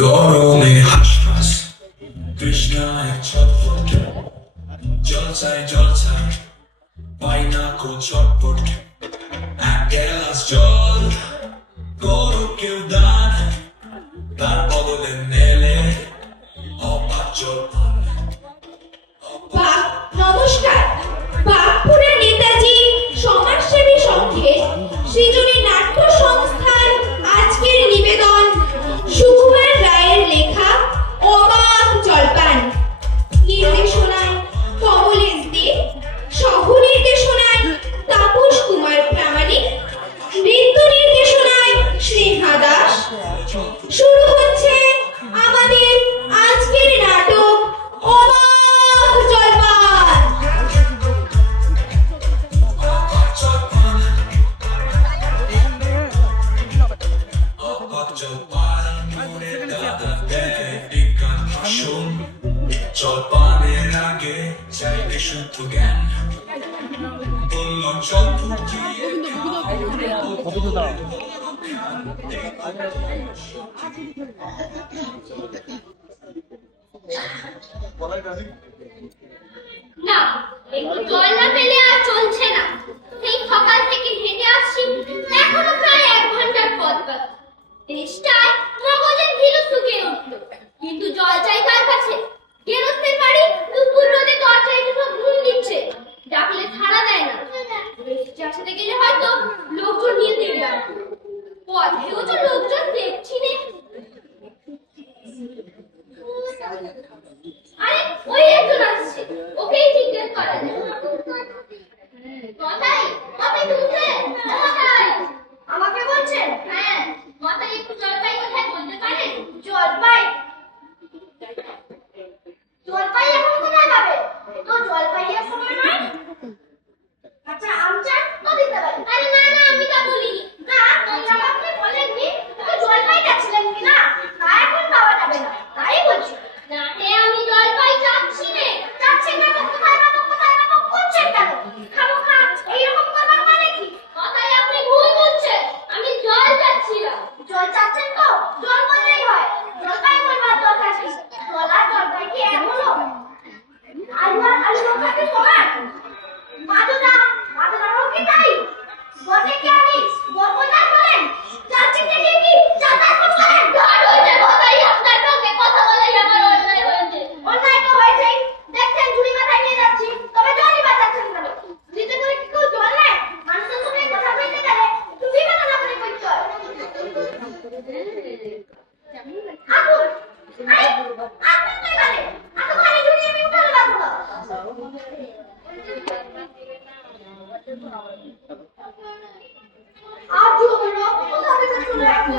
গরমে হাসফাস তৃষ্ণায় ছটফট জলছায় জলছায় পাই না কো চটপট এক গ্লাস জল করো কেউ দান তার বদলে মেলে অবাক জলপান। নমস্কার। বাঁকুড়া নেতাজি সমাজসেবী সংঘের সৃজনী নাট্য সংস্থার আজকের নিবেদন সুকুমার রায়ের লেখা অবাক জলপান। নির্দেশনায় কমলেশ দে, সহ নির্দেশনায় তাপস কুমার প্রামাণিক, নৃত্য নির্দেশনায় স্নেহা দাস। শুরু হচ্ছে আমাদের আজকের নাটক অবাক জলপান। জলপানের আগে চাইবে শুধু জ্ঞান বলল চল ফুটিয়ে না, একটু জল না পেলে আর চলছে না। সেই সকাল থেকে হেঁটে আসছি, এখনো প্রায় 1 ঘন্টার পথ বাকি। তেষ্টায় মগজের ঢিলু শুকিয়ে উঠলো, কিন্তু জল চাই কার কাছে? গেরস্তের বাড়ি দুপুর রোদে দরজায় সব ঘুম দিচ্ছে, ডাকলে সাড়া দেয় না। বৃষ্টি আসতে গেলে হয়তো লোকজন নিয়ে দেবে আসবে, পথেও তো লোকজন দেখছি নে। আরে ওই একজন আসছে, ওকেই জিজ্ঞেস করা যায়। কথাই আপনি শুনছেন? কথাই আমাকে বলছেন? হ্যাঁ, কথাই একটু জলপাই কোথায় বলতে পারেন? জলপাই জলপাই এখন কোথায় পাবে? তো জলপাইয়ের সময় নয়। আচ্ছা আমচা তো দিতে পারি। আরে না না, আমি তা বলিনি। না, তোমরা আপনি বলেননি তো জলপাই যাচ্ছিলেন কি না? তা এখন পাওয়া যাবে না, তাই বলছি। না হে, আমি জলপাই চাচ্ছি না। চাচ্ছেন না তো কোথায় পাবো করছেন কেন? খামোখা এইরকম করবার মানে কি? কথাই আপনি ভুল বলছেন। আমি জল চাচ্ছিলাম। জল চাচ্ছেন তো জল বললেই হয়, জলপাই বলবার দরকার কি? জল আর জলপাই কি এক হলো? আলু আর আলু রক্ষাকে সমান? মাদুদা কি তাই? বটে কি আপনি বরবাদ করেন? চাচ্ছেন দেখে কি চাতার করেন? গাড় হয়েছে কথাই, আপনার সঙ্গে কথা বলাই আমার অন্যায় হয়েছে। অন্যায় তো হয়েছেই, দেখছেন ঝুড়ি মাথায় নিয়ে যাচ্ছি, তবে জলই বাঁচাচ্ছেন কেন? দিতে করে কি কেউ জল নেয়? মানুষের সঙ্গে কথা বলতে গেলে তুমি কেন না করে করতে হয়? আগুন আরে আপনি তো এখানে এত ভারী ঝুড়ি আমি উঠাতে পারবো না। আর জো হলো কোথা থেকে চলে আসলো?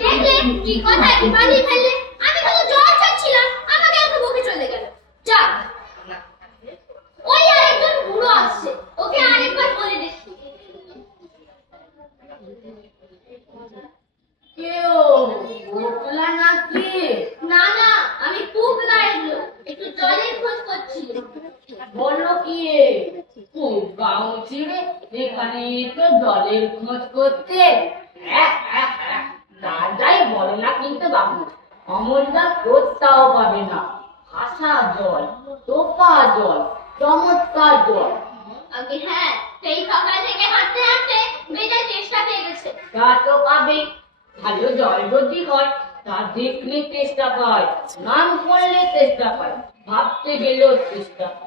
দেখলে কি কথা কি বাড়ি ফেললে? আমি তো জল চাচ্ছিলাম, আমাকে একটু বকে চলে গেল। যা, ওই আরেকজন বুড়ো আসছে, ওকে আরেকবার বলে দেখি। কেউ বোতলা নাকি? না না, আমি পুগলা এলো, একটু জলের খোঁজ করছি। বলো কি গাঁও ছিঁড়ে এখানে তো জলের খোঁজ করতে? দাদাই বলো না কিন্তু বাবু, অমরদা কোথাও পাবে না। আসা জল, টোপা জল, চমৎকার জল। আগে হ্যাঁ, সেই সকাল থেকে হাঁটতে হাঁটতে বেজায় চেষ্টা পেয়ে গেছে। তা তো পাবে, ভালো জল যদি হয় তা দেখলে চেষ্টা পায়, নাম করলে চেষ্টা পায়, ভাবতে গেলেও চেষ্টা পায়।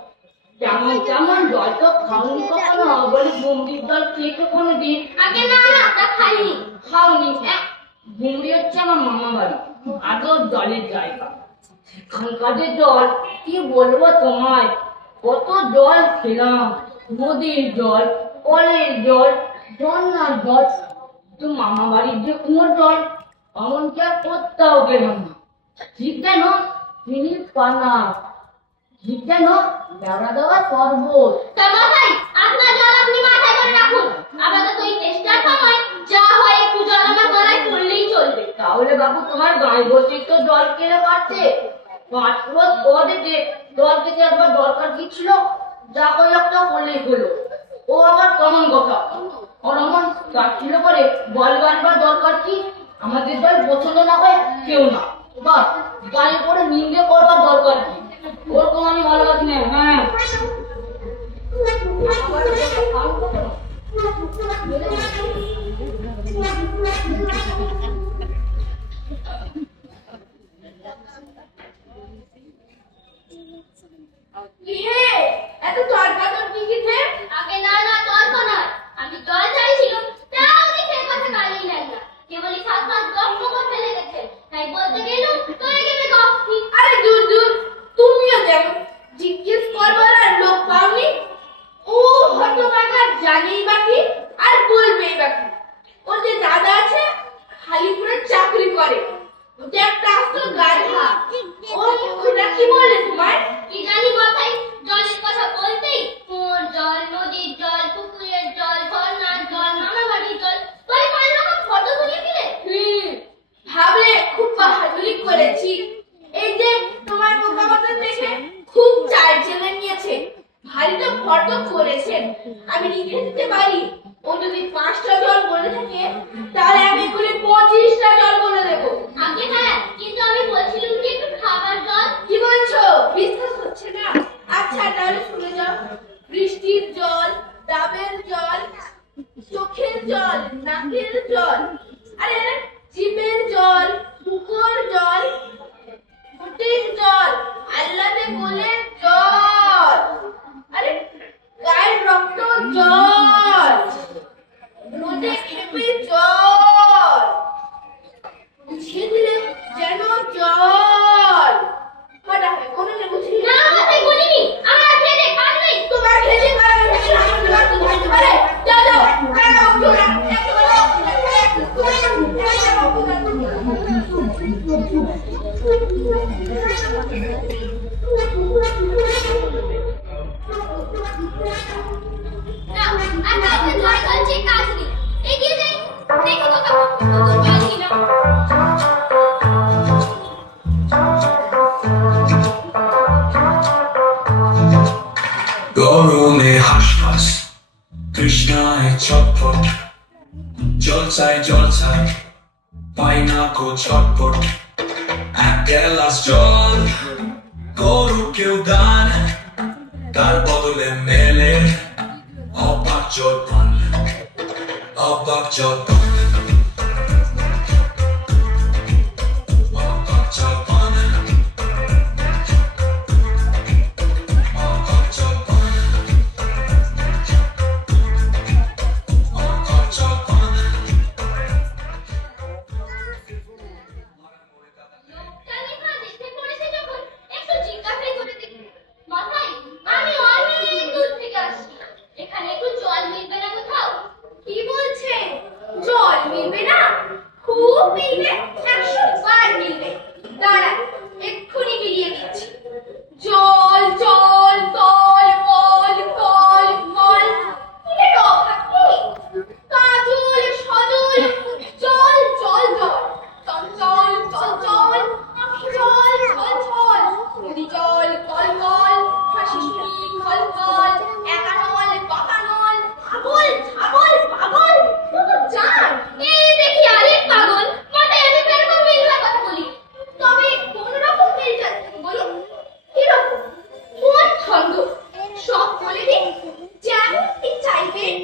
যেমন তেমন জল তো খাওনি কখনো, বলে বুমড়ির জল খেয়েছো কোনোদিন? আগে না না, তা খাইনি। খাওনি? হ্যাঁ, বুমড়ি হচ্ছে আমার মামা বাড়ি, আদর জলের জায়গা। সেখানকার জল কি বলবো তোমায়, কত জল খেলাম, নদীর জল, কলের জল, ঝর্ণার জল, তো মামা বাড়ির যে কুয়োর জল এমনকি আর কোথাও গেলাম না। ঠিক যেন চিনির পানা, ঠিক যেন বেড়া দেওয়া শরবত। তা মাথায় আপনার জল আপনি মাথায় করে রাখুন, আপাতত এই চেষ্টা বলে বাবু তোমার গায়ে বসে তো জল কেড়ে পাচ্ছে, মাত্র পদেতে জল খেতে একবার দরকার কি ছিল, যা করে একটা করলেই হলো। ও আবার কেমন কথা, ওর আমার চাচ্ছিল করে বল গাড়বার দরকার কি, আমাদের জল পছন্দ না হয় কেউ না, বাস গাড়ি করে নিন্দে করবার দরকার কি, ওরকম আমি ভালোবাসি না। হ্যাঁ হে এত তর্কাতর কি কিছে? আগে না না তর্ক নয়, আমি জল চাইছিলাম, তাও দেখে কথা কানেই নাই না, কেবলই সাত সাত গপ্প করতে লেগেছে, তাই বলতে গেলুম তোরে গেলে গপ্পি। আরে দূর দূর, তুমিও যেমন জিজ্ঞেস করবার আর লোক পাওনি। ও হতভাগা জানেই বাকি আর বলবেই বাকি। ওর যে দাদা আছে খালিপুরে চাকরি করে, ওটা একটা আসল গাধা। ওটা কি বলে তোমায়? কি জানি মাথায় জলের কথা বলতেই কুয়োর জল, নদীর জল, পুকুরের জল, ঝর্ণার জল, মামা বাড়ির জল বলে কয়েক রকম ফটো তুলিয়ে দিলে। ভাবলে খুব বাহাদুরি করেছি। এই যে তোমার বোকামতো দেখে খুব চাল চেলে নিয়েছে, ভারী তো ফটো করেছেন। আমি লিখে দিতে পারি, ও যদি 5টা জল বলে থাকে তাহলে আমি এগুলি 25টা জল বলে দেবো। আগে হ্যাঁ, কিন্তু আমি বলছিলাম কি একটু খাবার জল। কি বলছো? বিশ্বাস হচ্ছে না? আচ্ছা তাহলে শুনে যাও। বৃষ্টির জল, ডাবের জল, চোখের জল, নাকের জল, আরে আরে জিভের জল, মুখের জল, ফুটির জল, আল্লাদে গোলের জল, আরে গায়ের রক্ত জল, রোদে খেপে জল, বুঝিয়ে দিলে যেন জল। কটা হয় কোনো না বুঝি না মাথায় বলিনি, আমার খেলে কাজ নেই। তোমার খেলে কাজ নেই, আমার তোমার তো ধরতে পারে। যাও যাও, কারা বকছো না, না, আর কাউকে জল খাচ্ছে কাজ নেই। এগিয়ে যাই, দেখি তো কাপড় জল কিনা। গরমে হাসফাস, তৃষ্ণায় ছটফট, জলছায় পাই না কো ছটফট। এক গ্লাস জল গরু কেউ দান, তার বদলে মেলে অবাক জলপান, অবাক জলপান, অবাক জলপান, অবাক জলপান, অবাক জলপান। লোকটা লেখা দেখতে পড়েছে যখন একটু জিজ্ঞাসাই করে দেখি। মাথায় আমি অনেক দূর থেকে আসছি, এখানে একটু জল মিলবে না কোথাও? কি বলছেন? জল মিলবে না? খুব মিলবে, 100 বার মিলবে। দাঁড়া, এক্ষুনি মিলিয়ে দিচ্ছি। জল জল তল কল কল কল, এটা অভাব কি? কাজল সজল জল জল জল, চঞ্চল চঞ্চল জল জল জল, নদী জল কল কল, হাসি শুনি কল কল, একা নল বাঁকা নল, পাগল ছাগল পাগল, কত জান। এই দেখি আরেক পাগল, মাথায় আমি কেরকম মিলবার কথা বলি। তবে কোন রকম মিল যাচ্ছে বলো? কিরকম? কোন ছন্দ? সব বলে দিন, যেমনটি চাইবেন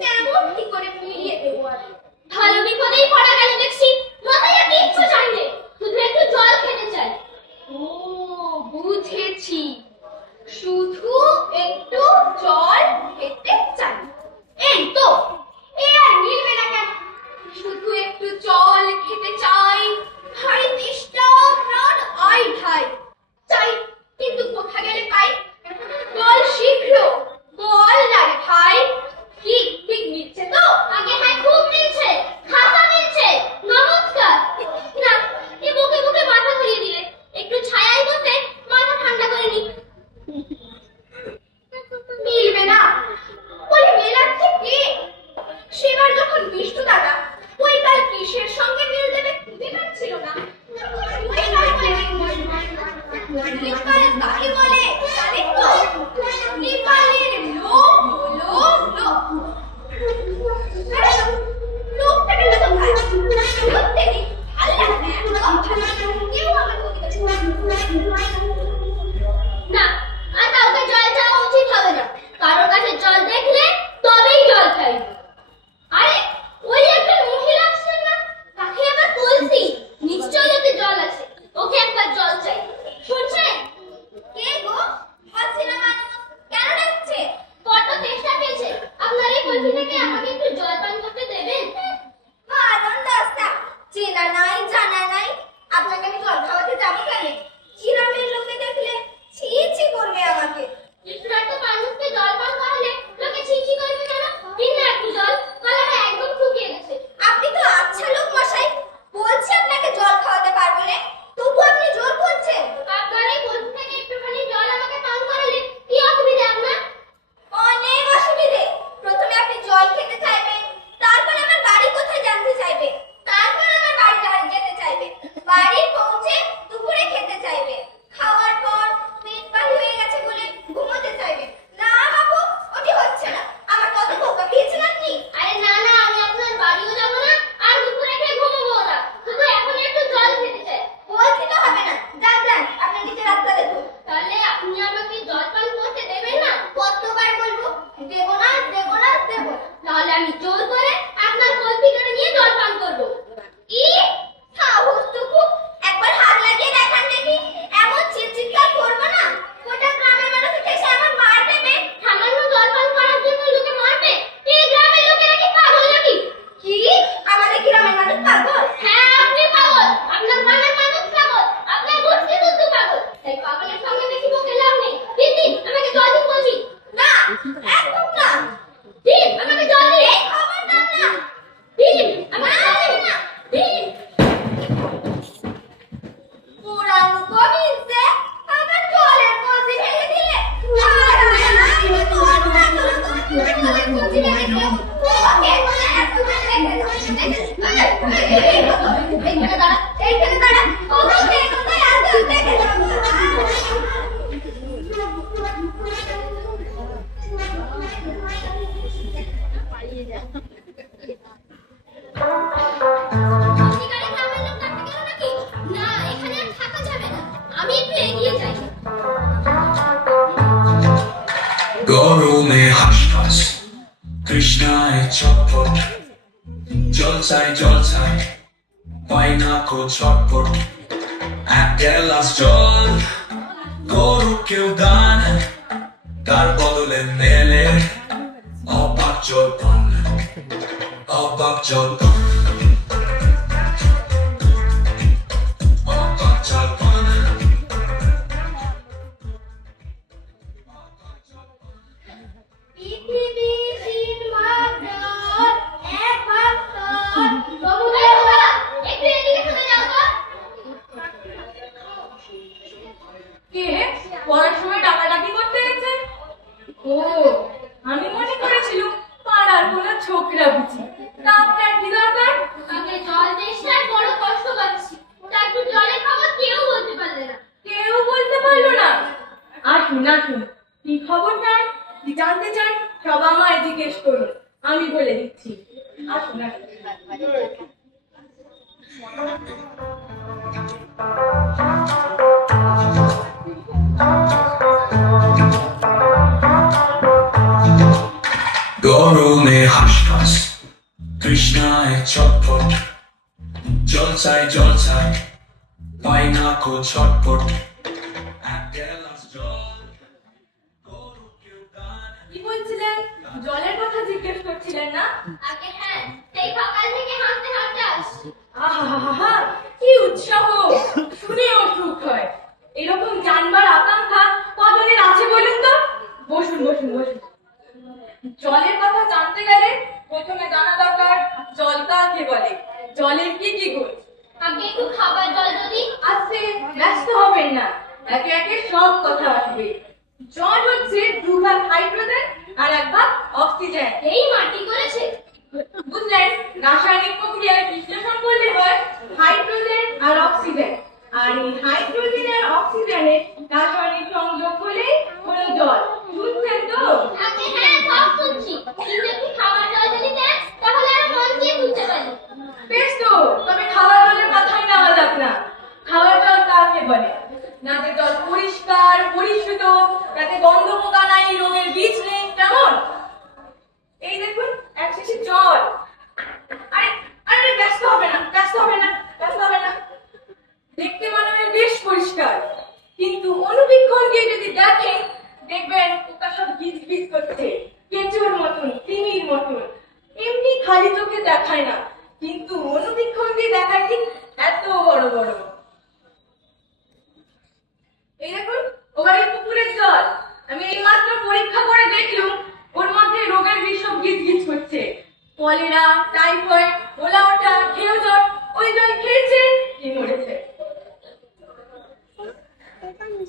তেমনটি করে মিলিয়ে দেবো আমি। ভালো বিপদেই পড়া গেল দেখছি, মাথায় আর কিচ্ছু চাই নেই, শুধু একটু জল খেতে চাই। ও বুঝেছি, শুধু একটু জল খেতে চাই, এই তো। এ আর মিলবে না কেন? শুধু একটু জল খেতে চাই, ভারী তেষ্টা প্রাণ আই ঠাই চাই, কিন্তু কোথা গেলে পাই? বল শীঘ্র, বল না রে ভাই। কি ঠিক মিলছে তো? আগে হ্যাঁ খুব মিলছে, খাতা মিলছে। নমস্কার। না, এ বুকে বুকে মাথা ঘুরিয়ে দিলে, একটু ছায়ায় বসে মাথা ঠান্ডা করে নি। মিলবে না বলে মেলাচ্ছে কে? সেবার যখন বিষ্ণু দাদা ওই কাল কিসের সঙ্গে মিল দেবে দেখাচ্ছে নেপাল কাকে বলে জানেন তো? নেপালের লোক হলো লোক। আরে লোকটা গেল কোথায়? সত্যি আল্লাহ কেউ আমার কবিতা না, আর কাউকে জল চাওয়া উচিত হবে না। কারোর কাছে জল দেখলে তবেই জল চাই। আরে ওই একটা মহিলা আসছেন না, তাকে আবার বলছি নিশ্চয়ই ওকে জল আছে, ওকে একবার জল চাই। শুনছেন? কে গো? হাসিনা মানুষ কেন ডাকছে? কত চেষ্টা পেয়েছে আপনার এই কলসি থেকে আমাকে একটু জল পান করতে দেবেন? কারণ দশটা চেনা নাই জানা নাই, আপনাকে আমি জল খাওয়াতে যাবো কেন? গ্রামের লোকে দেখলে ছি ছি করবে আমাকে। একটু মানুষকে জল পান করালে লোকে ছি ছি করবে কেন? দিন না একটু জল, গলাটা একদম শুকিয়ে গেছে। আপনি তো আচ্ছা লোক মশাই, বলছি আপনাকে জল খাওয়াতে পারবো না, তবু আপনি জোর করছেন। আপনার এই কলসি থেকে একটুখানি জল আমাকে পান করালে কি অসুবিধা আপনার? অনেক অসুবিধে। প্রথমে আপনি জল খেতে চাইবেন, তারপর আমার বাড়ি কোথায় জানতে চাইবে, তারপর আমার বাড়ি যেতে চাইবে, বাড়ি পৌঁছে দুপুরে খেতে চাইবে, খাওয়ার পর পেট ভারী হয়ে গেছে বলে ঘুমোতে চাইবে। না বাবু, ওটি হচ্ছে না। আমার কত ধোকা দিয়েছেন আপনি। আরে না না, আমি আপনার বাড়িও যাবো না আর দুপুরে খেয়ে ঘুমোবো না, শুধু এখন একটু জল খেতে চাই। বলছি তো হবে না, যান যান আপনি নিচে রাস্তা দেখুন। তাহলে আপনি আমাকে জল পান করতে দেবেন না? কতবার বলবো দেবো না দেবো না দেবো না। তাহলে আমি জোর করে আপনার কলসি কেটে নিয়ে জল পান করবো। ই সাহসটুকু একবার হাত লাগিয়ে দেখান দেখি। এমন চিৎকার করবো না, গোটা গ্রামের মানুষ এসে আমার মার দেবে। সামান্য জল পান করার জন্য লোকে মারবে? এই গ্রামের লোকেরা কি পাগল নাকি? কি আমাদের গ্রামের মানুষ পাগল? হ্যাঁ আপনি পাগল, আপনার গ্রামের মানুষ পাগল, আপনার গোষ্ঠী শুদ্ধ পাগল। এই পাগলের সঙ্গে বেশি বকে লাভ নেই। দিন দিন আমাকে জল দিন বলছি। না একদম না, দিন আমাকে জল দিন। এই খবরদার না, দিন আমাকে জল দিন না, দিন। পুরান কবিতে আমার জলের কলসি ভেঙে দিলে। আর আমি তো অন্যায় করে জলের কলসি ভেঙে দিলাম। ওকে বলে একটুখানি এইখানে দাঁড়া, এইখানে দাঁড়া। ওকে কোথায় আছে দেখে যাবো। সত্যিকারের গ্রামের লোক ডাকতে গেল নাকি? না, এখানে আর থাকা যাবে না, আমি একটু এগিয়ে যাই। গরমে হাসফাস, তৃষ্ণায় ছটফট, জলছাই জলছাই, পাই না কো ছটফট। এক গ্লাস জল গরু কেউ দান, তার বদলে মেলে অবাক জল পান, অবাক জল পান, অবাক জল পান। পৃথিবী 3 ভাগ জল, 1 ভাগ স্থল। বাবু বাবা একটু এদিকে শুনে যাও তো। কে পড়ার সময় ডাকাডাকি করতে গেছে? ও, আমি মনে করেছিলাম পাড়ার কোনো ছোকরা বুঝি। তা আপনার কি দরকার? আগে জল তেষ্টায় বড় কষ্ট পাচ্ছি, তা একটু জলের খবর কেউ বলতে পারলে না। কেউ বলতে পারলো না? আসুন আসুন, কি খবর চান, কি জানতে চান সব আমায় জিজ্ঞেস করুন, আমি বলে দিচ্ছি। আসুন আসুন। গরমে হাসফাস, তৃষ্ণায় ছটফট, জলছাই জলছাই, পাই না কো ছটফট। এক গ্লাস জল গরু কেউ দান। কি বলছিলেন? জলের কথা জিজ্ঞেস করছিলেন না? আগে হ্যাঁ, সেই সকাল থেকে হাঁটতে হাঁটতে আসছি। আহা, কি উৎসাহ! শুনেও সুখ হয়। এরকম জানবার আকাঙ্ক্ষা কজনের আছে বলুন তো? বসুন বসুন বসুন। জলের কথা জানতে গেলে প্রথমে জানা দরকার জল কাকে বলে, জলের কি কি গুণ। আগে একটু খাবার জল যদি। আজকে ব্যস্ত হবেন না, একে একে সব কথা আসবে। জল হচ্ছে 2 ভাগ হাইড্রোজেন আর 1 ভাগ অক্সিজেন। এই মাটি করেছে। বুঝলেন? রাসায়নিক প্রক্রিয়ায় বিশ্লেষণ করলে হয় হাইড্রোজেন আর অক্সিজেন, আর এই হাইড্রোজেন আর অক্সিজেনের রাসায়নিক সংযোগ হলেই হলো জল। শুনছেন তো? আগে হ্যাঁ সব শুনছি, কিন্তু একটু খাবার জল যদি দেন তাহলে আর মন দিয়ে বুঝতে পারি। বেশ তো, তবে খাবার জলের কথাই নেওয়া যাক না। খাবার জল কাকে বলে? যাতে জল পরিষ্কার পরিশুদ্ধ, যাতে গন্ধ পোকা নাই, রোগের বীজ নেই, কেমন? এই দেখুন এক শিশি জল। আরে আরে ব্যস্ত হবে না, ব্যস্ত হবে না, ব্যস্ত হবে না। দেখতে মনে হয় বেশ পরিষ্কার, কিন্তু অনুবীক্ষণ দিয়ে যদি দেখেন দেখবেন পোকা সব গিজ গিজ করছে, কেঁচোর মতন, কৃমির মতন। এমনি খালি চোখে দেখায় না, কিন্তু অনুবীক্ষণ দিয়ে দেখায় ঠিক এত বড় বড়। এই দেখুন ওবার এই পুকুরের জল, আমি এইমাত্র পরীক্ষা করে দেখলুম ওর মধ্যে রোগের বিষ সব গিজ গিজ করছে। কলেরা, টাইফয়েড, ওলা ওঠা, ঘেউ জ্বর, ওই জল খেয়েছে কি মরেছে।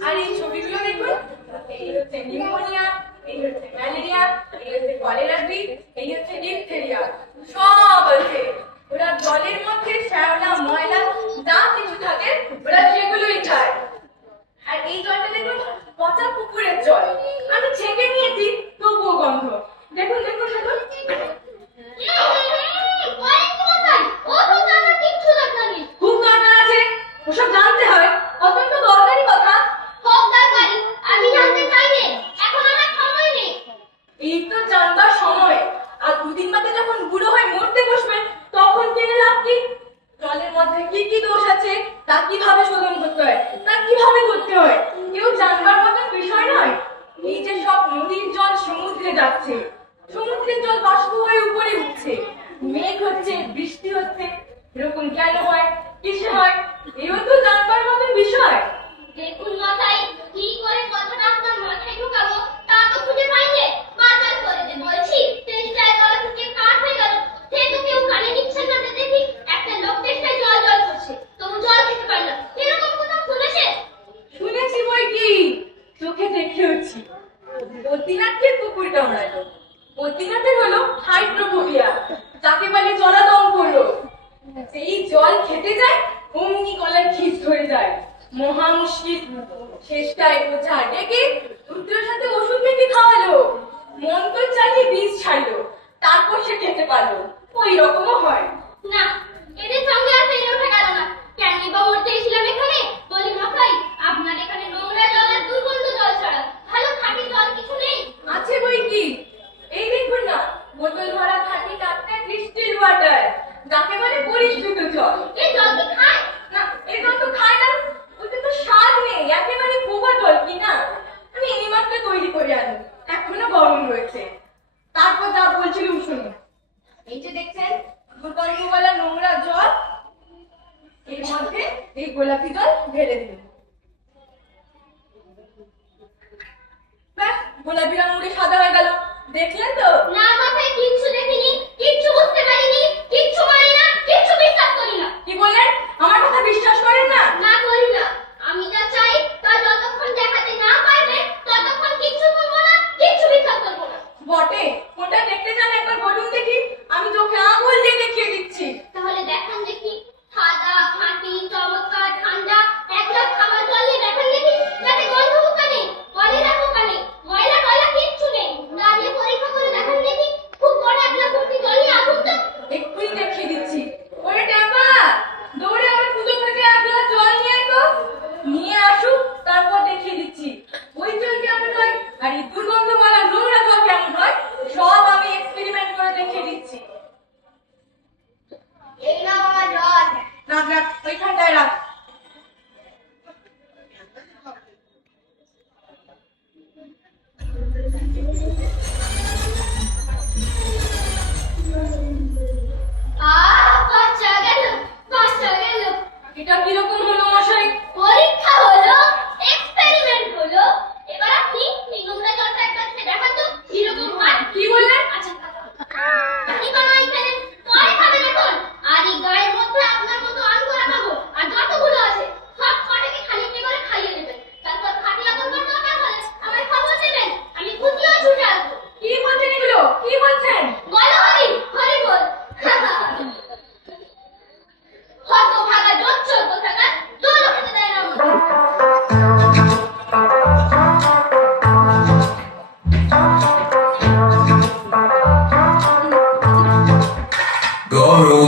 আর এই ছবিগুলো দেখুন, এই হচ্ছে নিউমোনিয়া, এই হচ্ছে ম্যালেরিয়া, এই হচ্ছে কলেরার বীজ, এই হচ্ছে ডিপথেরিয়া, সব আছে। ওরা জলের মধ্যে শ্যাওলা ময়লা যা কিছু থাকে ওরা সেগুলোই খায়। আর এই জলটা দেখুন পচা পুকুরের জল, আমি ছেঁকে নিয়েছি তবুও গন্ধ। দেখুন দেখুন দেখুন, খুব দরকার আছে, ওসব জানতে হয়, অত্যন্ত দরকারি কথা। এই তো জানবার সময়, আর দুদিন বাদে যখন বুড়ো হয়ে মরতে বসবেন তখন জেনে লাভ কি? জলের মধ্যে কি কি দোষ আছে, তা কিভাবে শোধন করতে হয়, তা কিভাবে করতে হয়, কেউ জানবার মতন বিষয় নয়। এই যে সব নদীর জল সমুদ্রে যাচ্ছে, সমুদ্রের জল বাষ্প হয়ে উপরে উঠছে, মেঘ হচ্ছে, বৃষ্টি হচ্ছে, এরকম কেন হয়, কিসে হয়, এও তো জানবার মতন বিষয়। দেখুন মশাই, কি করে কথাটা আপনার মাথায় ঢুকাবো তা তো খুঁজে পাইলে। বাজার করে যে বলছি চেষ্টায় গলা থেকে কাঠ হয়ে গেল, সে তো কেউ কানে নিচ্ছে না। দেখি একটা লোক চেষ্টায় জল জল করছে, তবু জল খেতে পারে না, এরকম কোথাও শুনেছে? শুনেছি বই কি, চোখে দেখেওছি। অতিনাথকে কুকুর কামড়ালো। অতিনাথের হলো হাইড্রোফোবিয়া, যাকে বলে জলাতঙ্ক রোগ। সেই জল খেতে যায় অমনি গলায় খিস ধরে যায়, মহা মুশকিল। শেষটায় ওঝা ডেকে রুদ্রের সাথে ওষুধ মেখে খাওয়ালো, মন্ত্র চালিয়ে বীজ ছাড়লো, তারপর সে খেতে পারলো। ওই রকমও হয়। না, এদের সঙ্গে আর পেরে ওঠা গেল না। কেন বা মরতে এসেছিলাম এখানে? বলি মশাই, আপনার এখানে নোংরা জল আর দুর্গন্ধ জল ছাড়া ভালো খাঁটি জল কিছু নেই? আছে বই কি, এই দেখুন না, বোতল ভরা খাঁটি টাটকা ক্রিস্টাল ওয়াটার, যাকে বলে পরিশুদ্ধ জল। এই জল কি খায়? না, এই জল তো খায় না, ওতে তো স্বাদ নেই, একেবারে পোকা জল কি না। আমি এইমাত্র তৈরি করে আনি, এখনো গরম রয়েছে। তারপর যা বলছিলাম শুনুন। এই যে দেখছেন দুর্গন্ধওয়ালা নোংরা জল, এর মধ্যে এই গোলাপি জল ঢেলে দিন। ব্যাস, গোলাপি রঙ উড়ে সাদা হয়ে গেল। দেখলেন তো? না মশাই, কিচ্ছু দেখিনি, কিচ্ছু বুঝতে পারিনি, কিচ্ছু মানি না, কিচ্ছু বিশ্বাস করি না। কি বললেন? আমার কথা বিশ্বাস করেন না? না করি না। আমি যা চাই তা যতক্ষণ দেখাতে না পারবে ততক্ষণ কিচ্ছু বলবো না, কিচ্ছু বিশ্বাস করবো না। বটে, কোনটা দেখতে চান একবার বলুন দেখি, আমি চোখে আঙুল দিয়ে দেখিয়ে দিচ্ছি। তাহলে দেখান দেখি। সাদা, খাঁটি, চমৎকার, ঠান্ডা, এক গ্লাস খাবার জল নিয়ে দেখান দেখি, যাতে গন্ধ পোকা নেই, কলেরা পোকা নেই, ময়লা টয়লা কিচ্ছু নেই। দাঁড়িয়ে পরীক্ষা করে দেখান দেখি। খুব বড় এক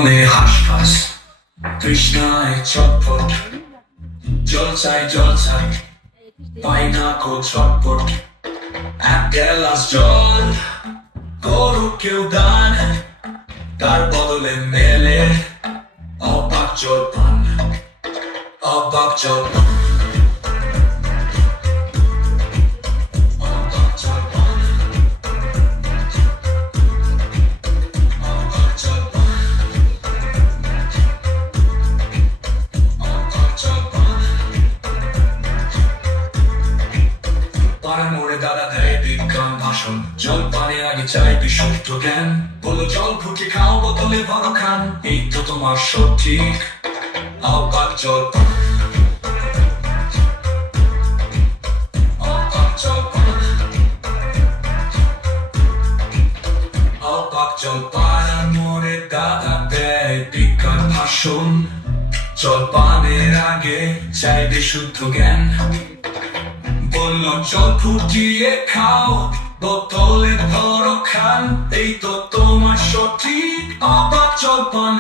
গরমে হাসফাস তৃষ্ণায় চটপট জল চাই পাই না কো চটপট এক গ্লাস জল করো কেউ দান তার বদলে মেলে অবাক জলপান অবাক জলপান অবাক জলপান অবাক জলপান অবাক জলপান পাড়ার মোড়ে দাদা দেয় বিজ্ঞান ভাষণ জলপানের আগে চাই বিশুদ্ধ জ্ঞান বলো জল ফুটে খাও বোতলে ভরো খান এই তো তোমার সঠিক অবাক জলপান অবাক জলপান অবাক জলপান মোড়ে দাদা দেয় বিজ্ঞান ভাষণ জলপানের আগে চাই বিশুদ্ধ জ্ঞান বললো জল ফুটিয়ে খাও বোতলে ভরো খান এই তো তোমার সঠিক অবাক জলপান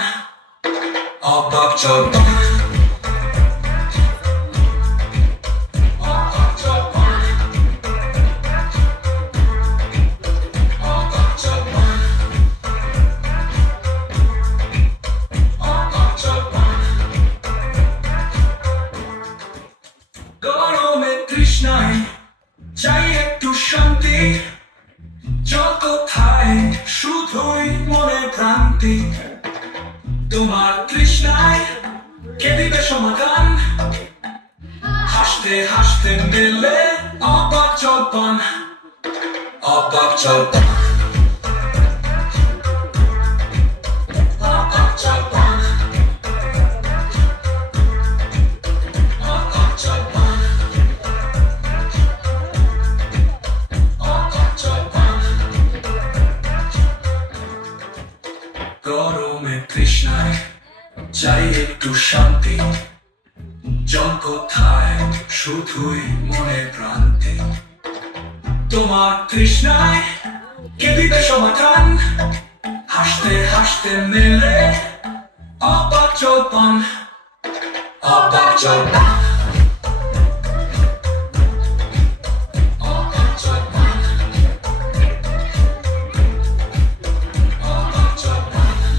অবাক জলপান অবাক জলপান অবাক জলপান অবাক জলপান গরমে তৃষ্ণায় চাই একটু শান্তি জল কোথায় শুধুই মনে ভ্রান্তি তোমার তৃষ্ণায় কে দিবে সমাধান হাসতে হাসতে মেলে অবাক জলপান অবাক জলপান অবাক জলপান অবাক জলপান অবাক জলপান গরমে তৃষ্ণায় চাই একটু শান্তি জল কোথায় শুধুই মনে ভ্রান্তি তোমার তৃষ্ণায় কে দিবে সমাধান হাসতে হাসতে মেলে অবাক জলপান অবাক জলপান অবাক জলপান অবাক জলপান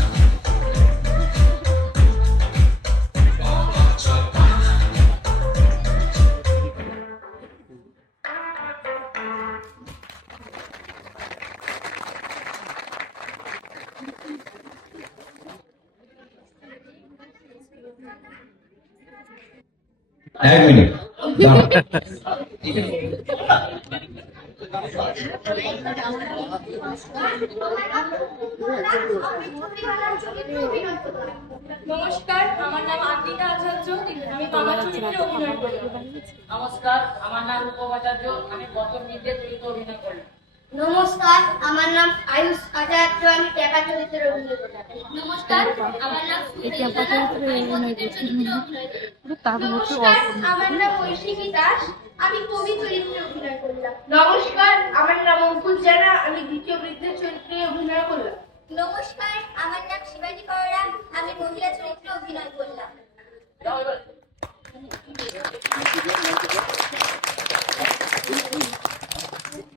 অবাক জলপান এক মিনিট দাঁড়াও। নমস্কার, আমার নাম আদ্রিতা আচার্য, আমি বাবা চরিত্রে অভিনয় করি। নমস্কার, আমার নাম রূপমাচার্য, আমি গত নৃত্যে চরিত্রে অভিনয় করি। নমস্কার, আমার নাম আয়ুষ আচার্য, আমি টেকা চরিত্রে অভিনয় করি। নমস্কার, আমার নাম সুমিতা দাস, আমি মধুদের চরিত্রে অভিনয় করি। নমস্কার, আমার নাম ঐশিকী দাস, আমি কবি চরিত্রে অভিনয় করলাম। নমস্কার, আমার নাম অঙ্কুশ জানা, আমি দ্বিতীয় বৃদ্ধের চরিত্রে অভিনয় করলাম। নমস্কার, আমার নাম শিবানী করা, আমি মহিলা চরিত্রে অভিনয় করলাম।